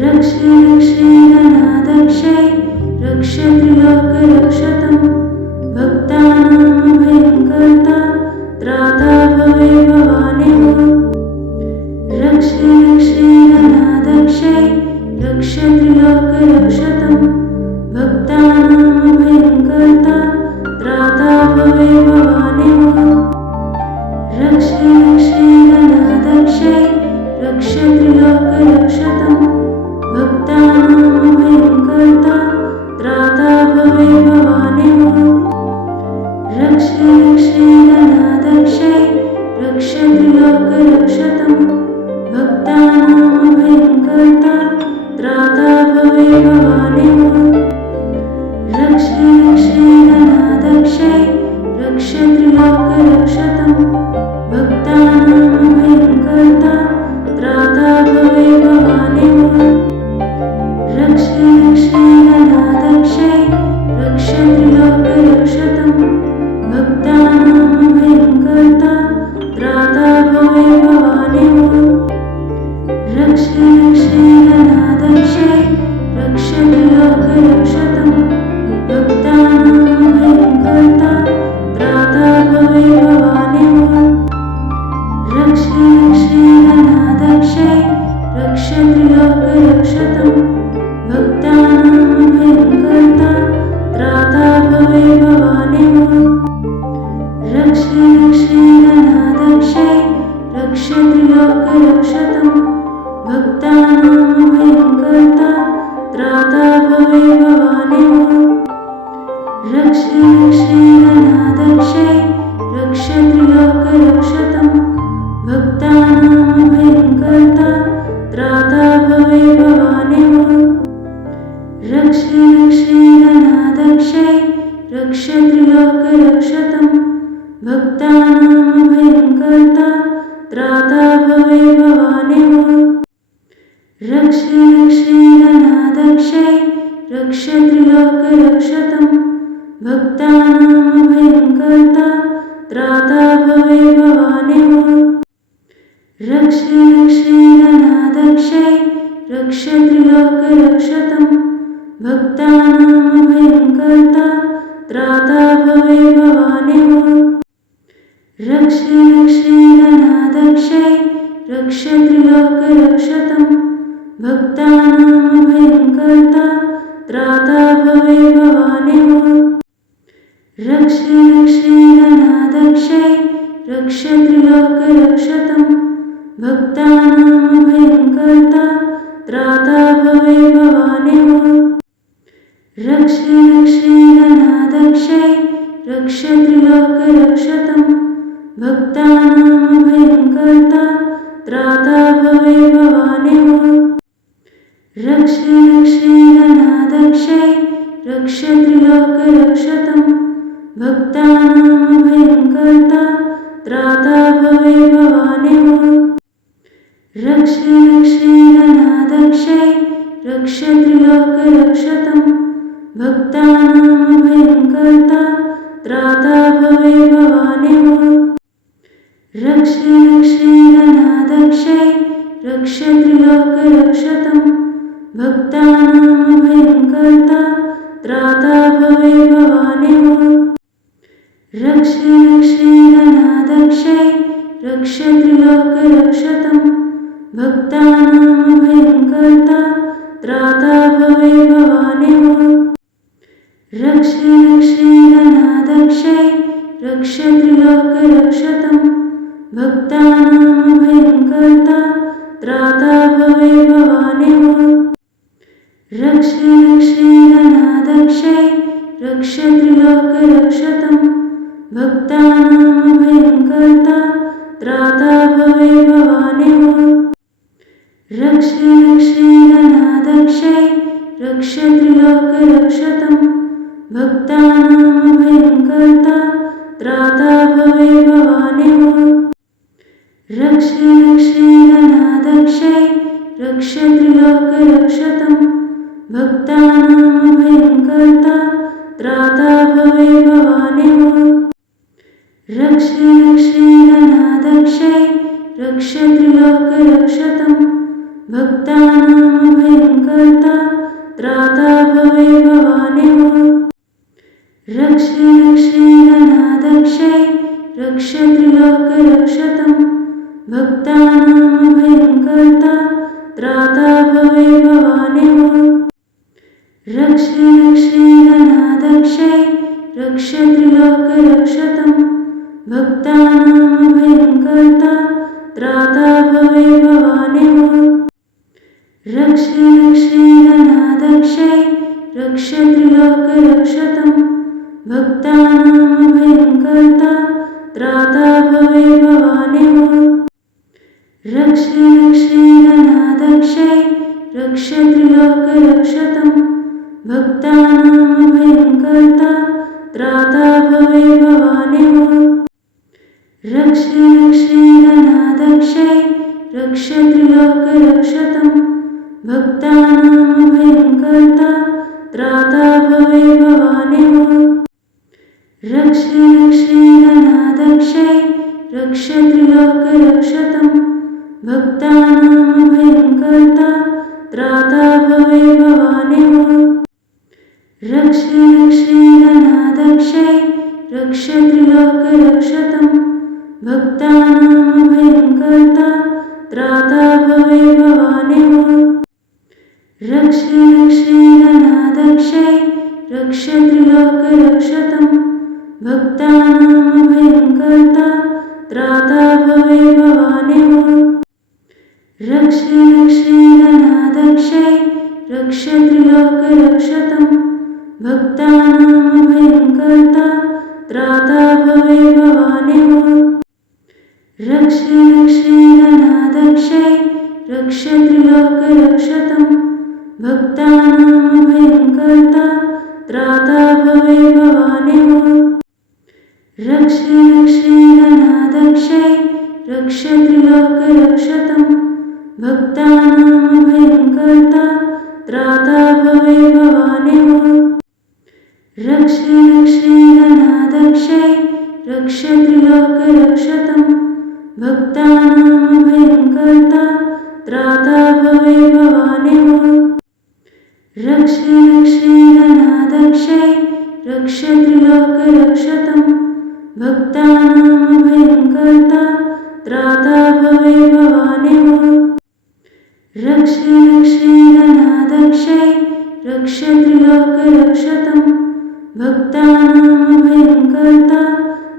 रक्षे रक्षे गणाध्यक्षे रक्षत्रिलोकरक्षतं भक्तानां भयङ्कर्ता त्राता भवे भवानेव। रक्षे रक्षे गणाध्यक्षे रक्षत्रिलोकरक्षतं भक्तानां भयङ्कर्ता त्राता भवे भवानेव। रक्षे रक्षे गणाध्यक्षे रक्षत्रिलोकरक्षतं भक्तानां भयङ्कर्ता त्राता भवे भवानेव। रक्षे रक्षे गणाध्यक्षे रक्षत्रिलोकरक्षतं भक्तानां भयङ्कर्ता त्राता भवे भवानेव। रक्षे रक्षे गणाध्यक्षे रक्षत्रिलोकरक्षतं भक्तानां भयङ्कर्ता त्राता भवे भवानेव। रक्षे रक्षे गणाध्यक्षे रक्षत्रिलोकरक्षतं भक्तानां भयङ्कर्ता त्राता भवे भवानेव। रक्षे रक्षे गणाध्यक्षे रक्षत्रिलोकरक्षतं भक्तानां भयङ्कर्ता त्राता भवे भवानेव। रक्षे रक्षे गणाध्यक्षे रक्षत्रिलोकरक्षतं भक्तानां भयङ्कर्ता त्राता भवे भवानेव। रक्षे रक्षे गणाध्यक्षे रक्षत्रिलोकरक्षतं भक्तानां भयङ्कर्ता त्राता भवे भवानेव। रक्षे रक्षे गणाध्यक्षे रक्षत्रिलोकरक्षतं भक्तानां भयङ्कर्ता त्राता भवे भवानेव। रक्षे रक्षे गणाध्यक्षे रक्षत्रिलोकरक्षतं भक्तानां भयङ्कर्ता त्राता भवे भवानेव। रक्षे रक्षे गणाध्यक्षे रक्षत्रिलोकरक्षतं भक्तानां भयङ्कर्ता त्राता भवे भवानेव। रक्षे रक्षे गणाध्यक्षे रक्षत्रिलोकरक्षतं भक्तानां भयङ्कर्ता त्राता भवे भवानेव। रक्षे रक्षे गणाध्यक्षे रक्षत्रिलोकरक्षतं भक्तानां भयङ्कर्ता त्राता भवे भवानेव। रक्षे रक्षे गणाध्यक्षे रक्षत्रिलोकरक्षतं भक्तानां भयङ्कर्ता त्राता भवे भवानेव। रक्षे रक्षे गणाध्यक्षे रक्षत्रिलोकरक्षतं भक्तानां भयङ्कर्ता त्राता भवे भवानेव। रक्षे रक्षे गणाध्यक्षे रक्षत्रिलोकरक्षतं भक्तानां भयङ्कर्ता त्राता भवे भवानेव। रक्षे रक्षे गणाध्यक्षे रक्षत्रिलोकरक्षतं भक्तानां भयङ्कर्ता त्राता भवे भवानेव। रक्षे रक्षे गणाध्यक्षे रक्षत्रिलोकरक्षतं भक्तानां भयङ्कर्ता त्राता भवे भवानेव। रक्षे रक्षे गणाध्यक्षे रक्षत्रिलोकरक्षतं भक्तानां भयङ्कर्ता त्राता भवे भवानेव। रक्षे रक्षे गणाध्यक्षे रक्षत्रिलोकरक्षतं भक्तानां भयङ्कर्ता त्राता भवे भवानेव। रक्षे रक्षे गणाध्यक्षे रक्षत्रिलोकरक्षतं भक्तानां भयङ्कर्ता त्राता भवे भवानेव। रक्षे रक्षे गणाध्यक्षे रक्षत्रिलोकरक्षतं भक्तानां भयङ्कर्ता त्राता भवे भवानेव। रक्षे रक्षे गणाध्यक्षे रक्षत्रिलोकरक्षतं भक्तानां भयङ्कर्ता त्राता भवे भवानेव। रक्षे रक्षे गणाध्यक्षे रक्षत्रिलोकरक्षतं भक्तानामभयङ्कर्ता त्राता भवे भवानेव रक्षे रक्षे गणाध्यक्षै रक्ष त्रिलोकरक्षतम् भक्तानामभयङ्कर्ता त्राता भवे भवानेव रक्षे रक्षे गणाध्यक्षै रक्ष त्रिलोकरक्षतम् भक्तानामभयङ्कर्ता त्राता भवे भवानेव रक्षे रक्षे गणाध्यक्षै रक्ष त्रिलोकरक्षतम् भक्तानामभयङ्कर्ता त्राता भवे भवानेव रक्षे रक्षे गणाध्यक्षै रक्ष त्रिलोकरक्षतम् भक्तानामभयङ्कर्ता त्राता भवे भवानेव रक्षे रक्षे गणाध्यक्षै रक्ष त्रिलोकरक्षतम् भक्तानामभयङ्कर्ता त्राता भवे भवानेव रक्षे रक्षे गणाध्यक्षै रक्ष त्रिलोकरक्षतम् भक्तानामभयङ्कर्ता त्राता भवे भवानेव रक्षे रक्षे गणाध्यक्षै रक्ष त्रिलोकरक्षतम् भक्तानामभयङ्कर्ता त्राता भवे भवानेव रक्षे रक्षे गणाध्यक्षै रक्ष त्रिलोकरक्षतम् भक्तानामभयङ्कर्ता त्राता भवे भवानेव रक्षे रक्षे गणाध्यक्षै रक्ष त्रिलोकरक्षतम् भक्तानामभयङ्कर्ता त्राता भवे भवानेव रक्षे रक्षे गणाध्यक्षै रक्ष त्रिलोकरक्षतम् भक्तानामभयङ्कर्ता त्राता भवे भवानेव रक्षे रक्षे गणाध्यक्षै रक्ष त्रिलोकरक्षतम् भक्तानामभयङ्कर्ता त्राता भवे भवानेव रक्षे रक्षे गणाध्यक्षै रक्ष त्रिलोकरक्षतम् भक्तानामभयङ्कर्ता त्राता भवे भवानेव रक्षे रक्षे गणाध्यक्षै रक्ष त्रिलोकरक्षतम् भक्तानामभयङ्कर्ता त्राता भवे भवानेव रक्षे रक्षे गणाध्यक्षै रक्ष त्रिलोकरक्षतम् भक्तानामभयङ्कर्ता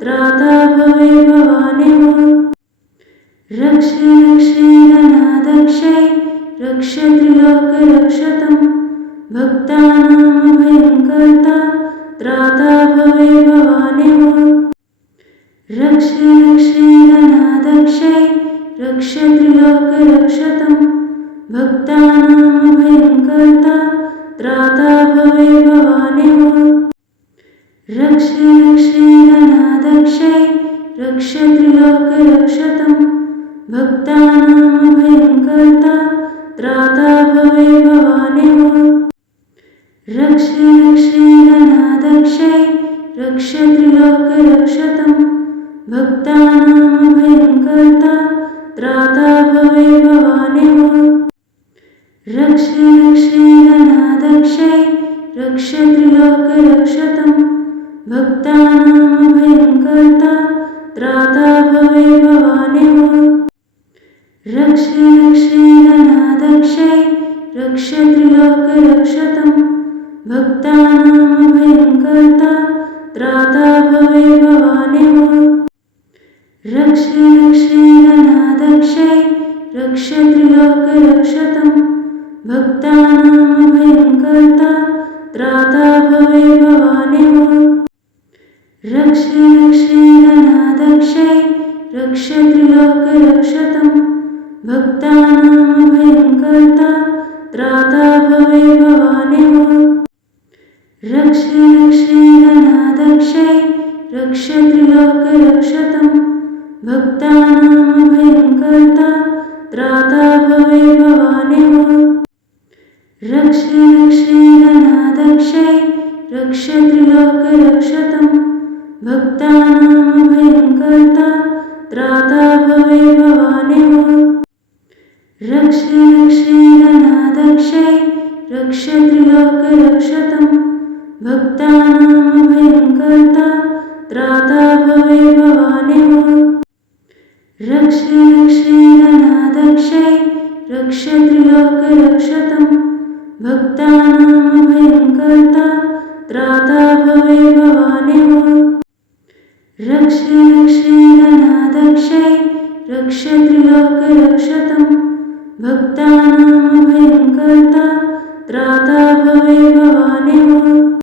त्राता भवे भवानेव रक्षे रक्षे गणाध्यक्षै रक्ष त्रिलोकरक्षतम् भक्तानामभयङ्कर्ता त्राता भवे भवानेव रक्षे रक्षे गणाध्यक्षै रक्ष त्रिलोकरक्षतम् भक्तानामभयङ्कर्ता त्राता भवे भवानेव रक्षे रक्षे गणाध्यक्षै रक्ष त्रिलोकरक्षतम् भक्तानामभयङ्कर्ता त्राता भवे भवानेव रक्षे रक्षे गणाध्यक्षै रक्ष त्रिलोकरक्षतम् भक्तानामभयङ्कर्ता त्राता भवे भवानेव रक्षे रक्षे गणाध्यक्षै रक्ष त्रिलोकरक्षतम् भक्तानामभयङ्कर्ता त्राता भवे भवानेव रक्षे रक्षे गणाध्यक्षै रक्ष त्रिलोकरक्षतम् भक्तानामभयङ्कर्ता त्राता भवे भवानेव रक्षे रक्षे गणाध्यक्षै रक्ष त्रिलोकरक्षतम् भक्तानामभयङ्कर्ता त्राता भवे भवानेव रक्षे रक्षे गणाध्यक्षै रक्ष त्रिलोकरक्षतम् भक्तानामभयङ्कर्ता त्राता भवे भवानेव रक्षे रक्षे गणाध्यक्षै रक्ष त्रिलोकरक्षतम् भक्तानामभयङ्कर्ता त्राता भवे भवानेव रक्षे रक्षे गणाध्यक्षै रक्ष त्रिलोकरक्षतम् भक्तानामभयङ्कर्ता त्राता भवे भवानेव रक्षे रक्षे भवे भवानेव रक्षे रक्षे गणाध्यक्षे रक्ष त्रिलोकरक्षतं भक्तानां भयङ्कर्ता त्राता भवे भवानेव रक्षे रक्षे गणाध्यक्षे रक्ष त्रिलोकरक्षतं भक्तानां भयङ्कर्ता त्राता भवे भवानेव